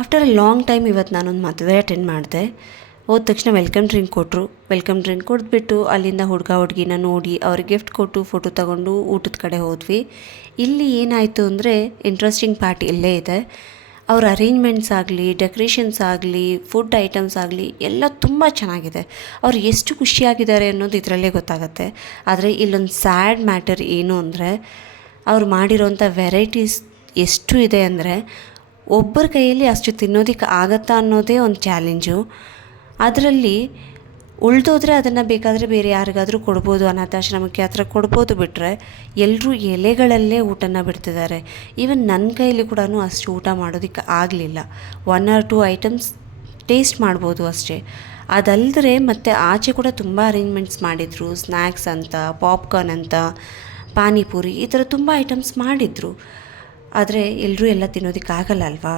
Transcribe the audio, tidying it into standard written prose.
After a long time ಇವತ್ತು ನಾನೊಂದು ಮದುವೆ ಅಟೆಂಡ್ ಮಾಡಿದೆ. ಹೋದ ತಕ್ಷಣ ವೆಲ್ಕಮ್ ಡ್ರಿಂಕ್ ಕೊಟ್ಟರು. ವೆಲ್ಕಮ್ ಡ್ರಿಂಕ್ ಕೊಟ್ಬಿಟ್ಟು ಅಲ್ಲಿಂದ ಹುಡುಗಿನ ನೋಡಿ ಅವ್ರಿಗೆ ಗಿಫ್ಟ್ ಕೊಟ್ಟು ಫೋಟೋ ತಗೊಂಡು ಊಟದ ಕಡೆ ಹೋದ್ವಿ. ಇಲ್ಲಿ ಏನಾಯಿತು ಅಂದರೆ ಇಂಟ್ರೆಸ್ಟಿಂಗ್ ಪಾರ್ಟ್ ಇಲ್ಲೇ ಇದೆ. ಅವ್ರ ಅರೇಂಜ್ಮೆಂಟ್ಸ್ ಆಗಲಿ, ಡೆಕೋರೇಷನ್ಸ್ ಆಗಲಿ, ಫುಡ್ ಐಟಮ್ಸ್ ಆಗಲಿ ಎಲ್ಲ ತುಂಬ ಚೆನ್ನಾಗಿದೆ. ಅವ್ರು ಎಷ್ಟು ಖುಷಿಯಾಗಿದ್ದಾರೆ ಅನ್ನೋದು ಇದರಲ್ಲೇ ಗೊತ್ತಾಗುತ್ತೆ. ಆದರೆ ಇಲ್ಲೊಂದು ಸ್ಯಾಡ್ ಮ್ಯಾಟರ್ ಏನು ಅಂದರೆ ಅವ್ರು ಮಾಡಿರೋಂಥ ವೆರೈಟೀಸ್ ಎಷ್ಟು ಇದೆ ಅಂದರೆ ಒಬ್ಬರ ಕೈಯಲ್ಲಿ ಅಷ್ಟು ತಿನ್ನೋದಕ್ಕೆ ಆಗತ್ತಾ ಅನ್ನೋದೇ ಒಂದು ಚಾಲೆಂಜು. ಅದರಲ್ಲಿ ಉಳಿದೋದ್ರೆ ಅದನ್ನು ಬೇಕಾದರೆ ಬೇರೆ ಯಾರಿಗಾದರೂ ಕೊಡ್ಬೋದು, ಅನಾಥಾಶ್ರಮಕ್ಕೆ ಆ ಥರ ಕೊಡ್ಬೋದು. ಬಿಟ್ಟರೆ ಎಲ್ಲರೂ ಎಲೆಗಳಲ್ಲೇ ಊಟನ ಬಿಡ್ತಿದ್ದಾರೆ. ಈವನ್ ನನ್ನ ಕೈಯಲ್ಲಿ ಕೂಡ ಅಷ್ಟು ಊಟ ಮಾಡೋದಕ್ಕೆ ಆಗಲಿಲ್ಲ. 1 or 2 ಐಟಮ್ಸ್ ಟೇಸ್ಟ್ ಮಾಡ್ಬೋದು ಅಷ್ಟೇ. ಅದಲ್ಲದೆ ಮತ್ತು ಆಚೆ ಕೂಡ ತುಂಬ ಅರೇಂಜ್ಮೆಂಟ್ಸ್ ಮಾಡಿದರು. ಸ್ನ್ಯಾಕ್ಸ್ ಅಂತ, ಪಾಪ್ಕಾರ್ನ್ ಅಂತ, ಪಾನಿಪುರಿ ಈ ಥರ ತುಂಬ ಐಟಮ್ಸ್ ಮಾಡಿದರು. ಆದರೆ ಎಲ್ಲರೂ ಎಲ್ಲ ತಿನ್ನೋದಕ್ಕಾಗಲ್ಲ ಅಲ್ವಾ.